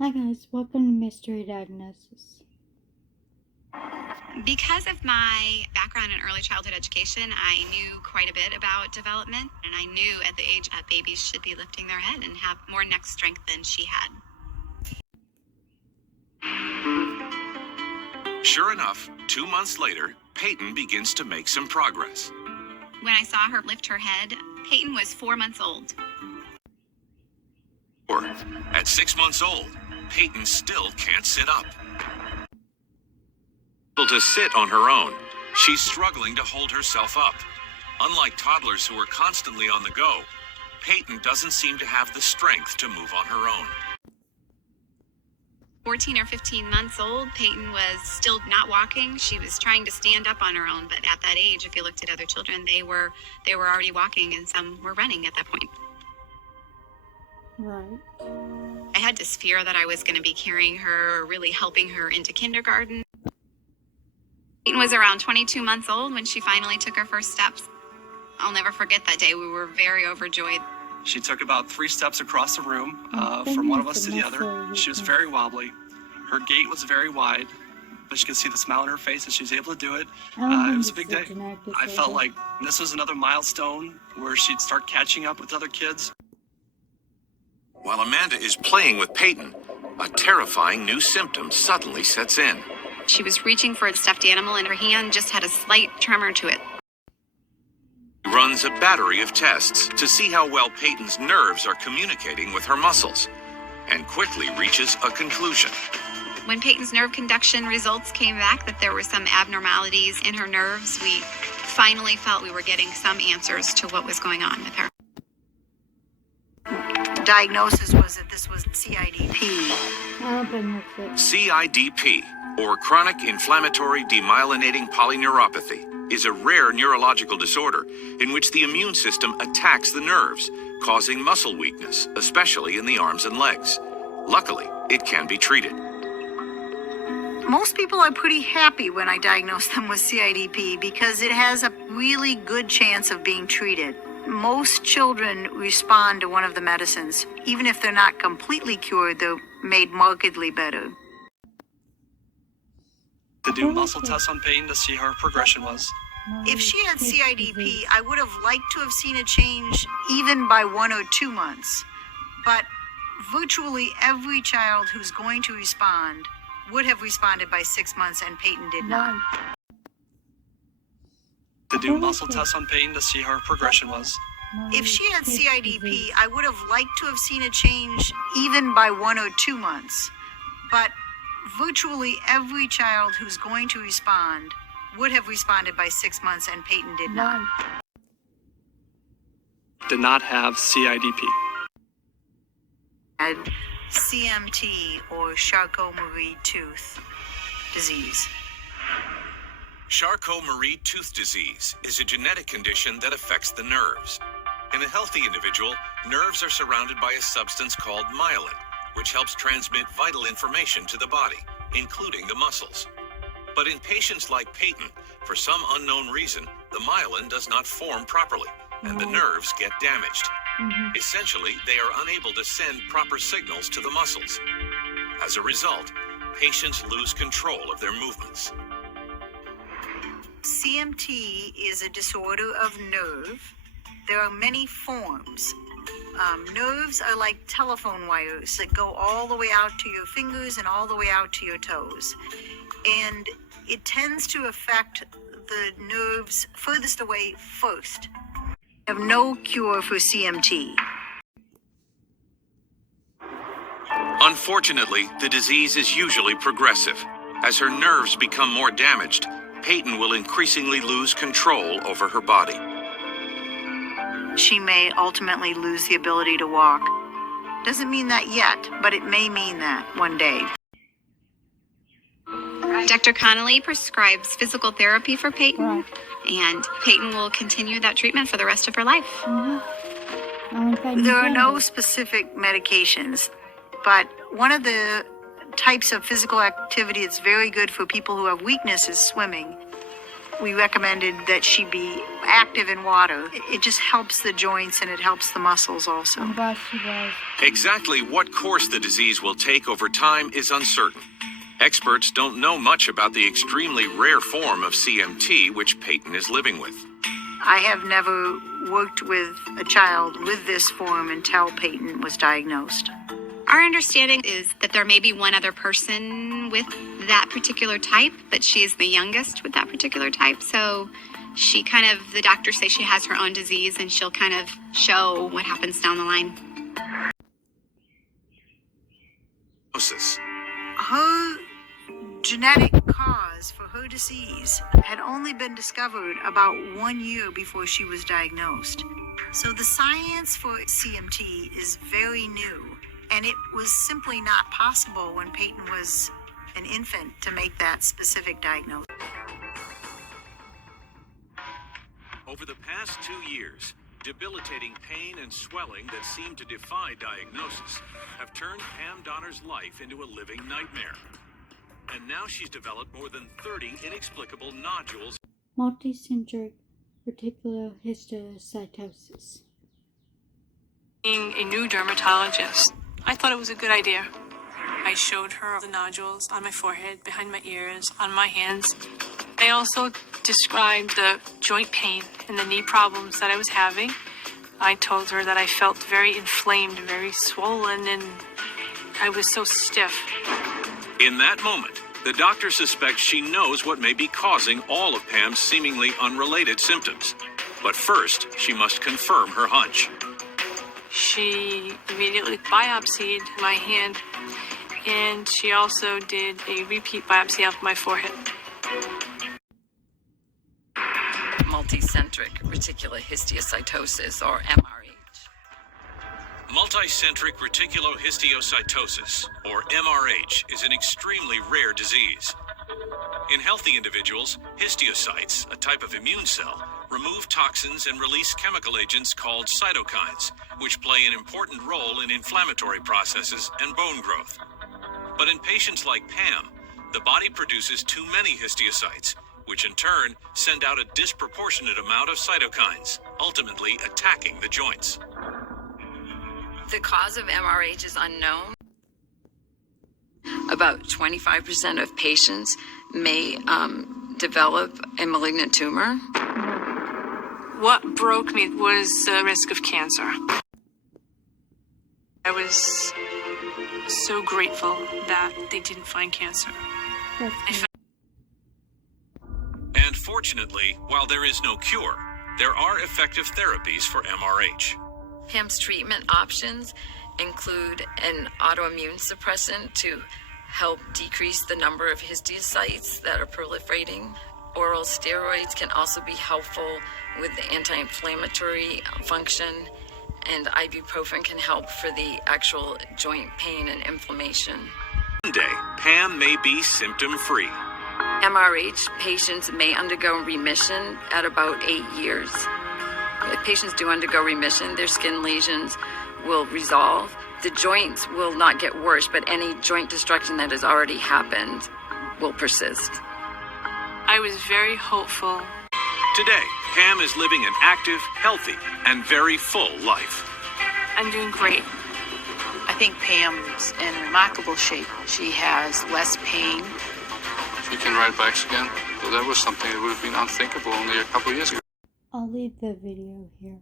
Hi guys, welcome to Mystery Diagnosis. Because of my background in early childhood education, I knew quite a bit about development, and I knew at the age that babies should be lifting their head and have more neck strength than she had. Sure enough, 2 months later, Peyton begins to make some progress. When I saw her lift her head, Peyton was 4 months old. At 6 months old, Peyton still can't sit up. Able to sit on her own, she's struggling to hold herself up. Unlike toddlers who are constantly on the go, Peyton doesn't seem to have the strength to move on her own. 14 or 15 months old, Peyton was still not walking. She was trying to stand up on her own, but at that age, if you looked at other children, they were already walking, and some were running at that point. Right. I had this fear that I was going to be carrying her or really helping her into kindergarten. Peyton was around 22 months old when she finally took her first steps. I'll never forget that day. We were very overjoyed. She took about 3 steps across the room from one of us to the other. She was very wobbly. Her gait was very wide, but you could see the smile on her face and she was able to do it. It was a big day. I felt like this was another milestone where she'd start catching up with other kids. While Amanda is playing with Peyton, a terrifying new symptom suddenly sets in. She was reaching for a stuffed animal and her hand just had a slight tremor to it. She runs a battery of tests to see how well Peyton's nerves are communicating with her muscles, and quickly reaches a conclusion. When Peyton's nerve conduction results came back that there were some abnormalities in her nerves, we finally felt we were getting some answers to what was going on with her. Diagnosis was that this was CIDP. CIDP, or chronic inflammatory demyelinating polyneuropathy, is a rare neurological disorder in which the immune system attacks the nerves, causing muscle weakness, especially in the arms and legs. Luckily, it can be treated. Most people are pretty happy when I diagnose them with CIDP because it has a really good chance of being treated. Most children respond to one of the medicines. Even if they're not completely cured, they're made markedly better. To do muscle tests on Peyton to see how her progression was. If she had CIDP, I would have liked to have seen a change even by 1 or 2 months. But virtually every child who's going to respond would have responded by 6 months, and Peyton did not. To do muscle tests on Peyton to see how her progression was. If she had CIDP, I would have liked to have seen a change even by 1 or 2 months. But virtually every child who's going to respond would have responded by 6 months, and Peyton did not. Did not have CIDP. Had CMT, or Charcot Marie tooth disease. Charcot Marie tooth disease is a genetic condition that affects the nerves. In a healthy individual, nerves are surrounded by a substance called myelin, which helps transmit vital information to the body, including the muscles. But in patients like Peyton, for some unknown reason, the myelin does not form properly, and the nerves get damaged. Essentially, they are unable to send proper signals to the muscles. As a result, patients lose control of their movements. CMT is a disorder of nerve. There are many forms. Nerves are like telephone wires that go all the way out to your fingers and all the way out to your toes. And it tends to affect the nerves furthest away first. We have no cure for CMT. Unfortunately, the disease is usually progressive. As her nerves become more damaged, Peyton will increasingly lose control over her body. She may ultimately lose the ability to walk. Doesn't mean that yet, but it may mean that one day. Dr. Connolly prescribes physical therapy for Peyton, and Peyton will continue that treatment for the rest of her life. There are no specific medications, but one of the types of physical activity that's very good for people who have weakness is swimming. we recommended that she be active in water. It just helps the joints and it helps the muscles also. I'm glad she was. Exactly what course the disease will take over time is uncertain. Experts don't know much about the extremely rare form of CMT which Peyton is living with. I have never worked with a child with this form until Peyton was diagnosed. Our understanding is that there may be one other person with that particular type, but she is the youngest with that particular type. So the doctors say she has her own disease and she'll kind of show what happens down the line. Her genetic cause for her disease had only been discovered about 1 year before she was diagnosed. So the science for CMT is very new. And it was simply not possible when Peyton was an infant to make that specific diagnosis. Over the past 2 years, debilitating pain and swelling that seem to defy diagnosis have turned Pam Donner's life into a living nightmare. And now she's developed more than 30 inexplicable nodules. Multicentric reticulohistiocytosis. Being a new dermatologist, I thought it was a good idea. I showed her the nodules on my forehead, behind my ears, on my hands. I also described the joint pain and the knee problems that I was having. I told her that I felt very inflamed, very swollen, and I was so stiff. In that moment, the doctor suspects she knows what may be causing all of Pam's seemingly unrelated symptoms. But first, she must confirm her hunch. She immediately biopsied my hand, and she also did a repeat biopsy of my forehead. Multicentric reticulohistiocytosis, or MRH. Multicentric reticulohistiocytosis, or MRH, is an extremely rare disease. In healthy individuals, histiocytes, a type of immune cell, remove toxins and release chemical agents called cytokines, which play an important role in inflammatory processes and bone growth. But in patients like Pam, the body produces too many histiocytes, which in turn send out a disproportionate amount of cytokines, ultimately attacking the joints. The cause of MRH is unknown. About 25% of patients may develop a malignant tumor. What broke me was the risk of cancer. I was so grateful that they didn't find cancer. And fortunately, while there is no cure, there are effective therapies for MRH. Pam's treatment options include an autoimmune suppressant to help decrease the number of histiocytes that are proliferating. Oral steroids can also be helpful with the anti-inflammatory function, and ibuprofen can help for the actual joint pain and inflammation. One day, Pam may be symptom-free. MRH patients may undergo remission at about 8 years. If patients do undergo remission, their skin lesions will resolve. The joints will not get worse, but any joint destruction that has already happened will persist. I was very hopeful. Today, Pam is living an active, healthy, and very full life. I'm doing great. I think Pam's in remarkable shape. She has less pain. She can ride bikes again. So that was something that would have been unthinkable only a couple of years ago. I'll leave the video here.